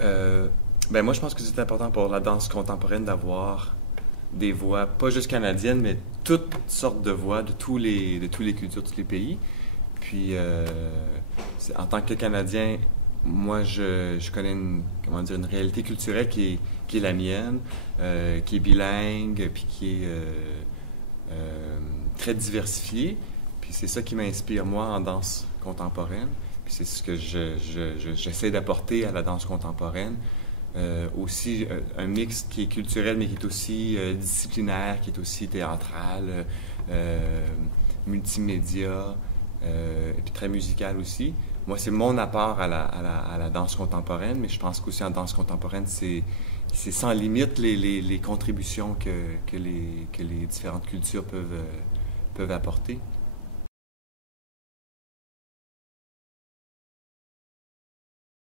Euh, ben moi, je pense que c'est important pour la danse contemporaine d'avoir des voix, pas juste canadiennes, mais toutes sortes de voix de tous les cultures, tous les pays. Puis, en tant que Canadien, moi, je connais comment dire, une réalité culturelle qui est la mienne, qui est bilingue, puis qui est très diversifiée. Puis c'est ça qui m'inspire, moi, en danse contemporaine. Puis c'est ce que j'essaie d'apporter à la danse contemporaine. Aussi un mix qui est culturel, mais qui est aussi disciplinaire, qui est aussi théâtral, multimédia, et puis très musical aussi. Moi, c'est mon apport à la danse contemporaine, mais je pense qu'aussi en danse contemporaine, c'est sans limite les contributions que les différentes cultures peuvent apporter.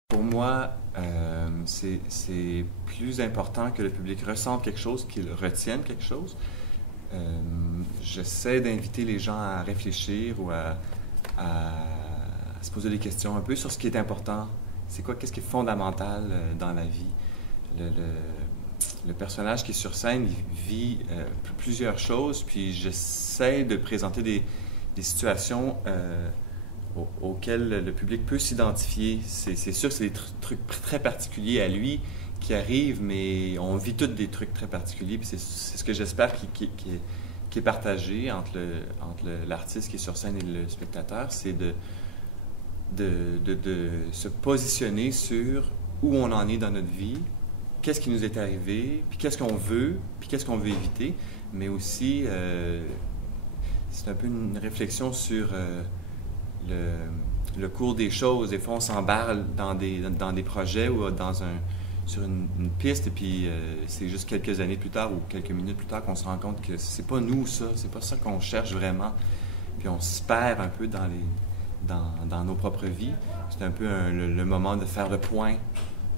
Pour moi, c'est plus important que le public ressente quelque chose, qu'il retienne quelque chose. Euh, J'essaie d'inviter les gens à réfléchir ou à se poser des questions un peu sur ce qui est important. C'est quoi, qu'est-ce qui est fondamental dans la vie? Le, le- le personnage qui est sur scène, il vit plusieurs choses, puis j'essaie de présenter des situations auxquelles le public peut s'identifier. C'est sûr que c'est des trucs très particuliers à lui qui arrivent, mais on vit tous des trucs très particuliers, puis c'est ce que j'espère qui est partagé entre l'artiste qui est sur scène et le spectateur, c'est de se positionner sur où on en est dans notre vie, qu'est-ce qui nous est arrivé, puis qu'est-ce qu'on veut, puis qu'est-ce qu'on veut éviter, mais aussi c'est un peu une réflexion sur le cours des choses. Des fois, on s'emballe dans des projets ou sur une piste, et puis c'est juste quelques années plus tard ou quelques minutes plus tard qu'on se rend compte que c'est pas nous ça, c'est pas ça qu'on cherche vraiment. Puis on se perd un peu dans nos propres vies. C'est un peu le moment de faire le point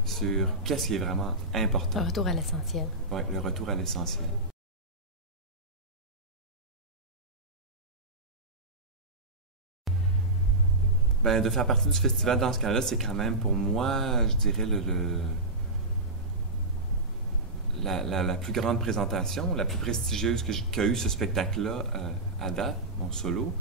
sur qu'est-ce qui est vraiment important. Un retour à l'essentiel. Ouais, le retour à l'essentiel. Ben, de faire partie du festival dans ce cas-là, c'est quand même pour moi, je dirais, la plus grande présentation, la plus prestigieuse qu'a eu ce spectacle-là à date, mon solo.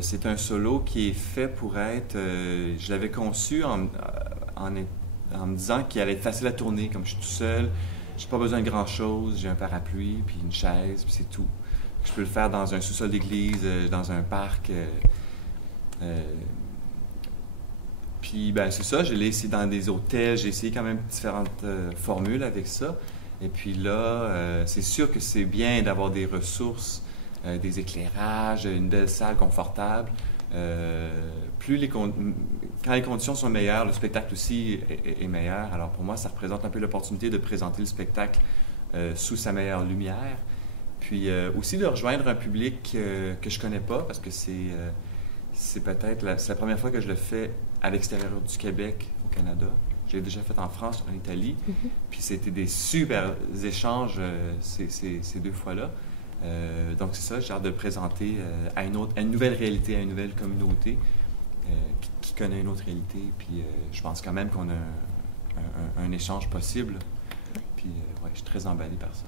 C'est un solo qui est fait pour être. Je l'avais conçu en me disant qu'il allait être facile à tourner, comme je suis tout seul, j'ai pas besoin de grand-chose, j'ai un parapluie, puis une chaise, puis c'est tout. Je peux le faire dans un sous-sol d'église, dans un parc. Euh, Puis ben c'est ça, je l'ai essayé dans des hôtels, j'ai essayé quand même différentes formules avec ça. Et puis là, c'est sûr que c'est bien d'avoir des ressources, des éclairages, une belle salle confortable. Plus quand les conditions sont meilleures, le spectacle aussi est meilleur. Alors pour moi, ça représente un peu l'opportunité de présenter le spectacle sous sa meilleure lumière. Puis aussi de rejoindre un public que je connais pas, parce que c'est peut-être c'est la première fois que je le fais à l'extérieur du Québec, au Canada. J'ai déjà fait en France, en Italie, puis c'était des super échanges ces deux fois-là. Donc c'est ça, j'ai hâte de le présenter à une nouvelle réalité, à une nouvelle communauté qui connaît une autre réalité. Puis je pense quand même qu'on a un échange possible. Puis ouais, je suis très emballé par ça.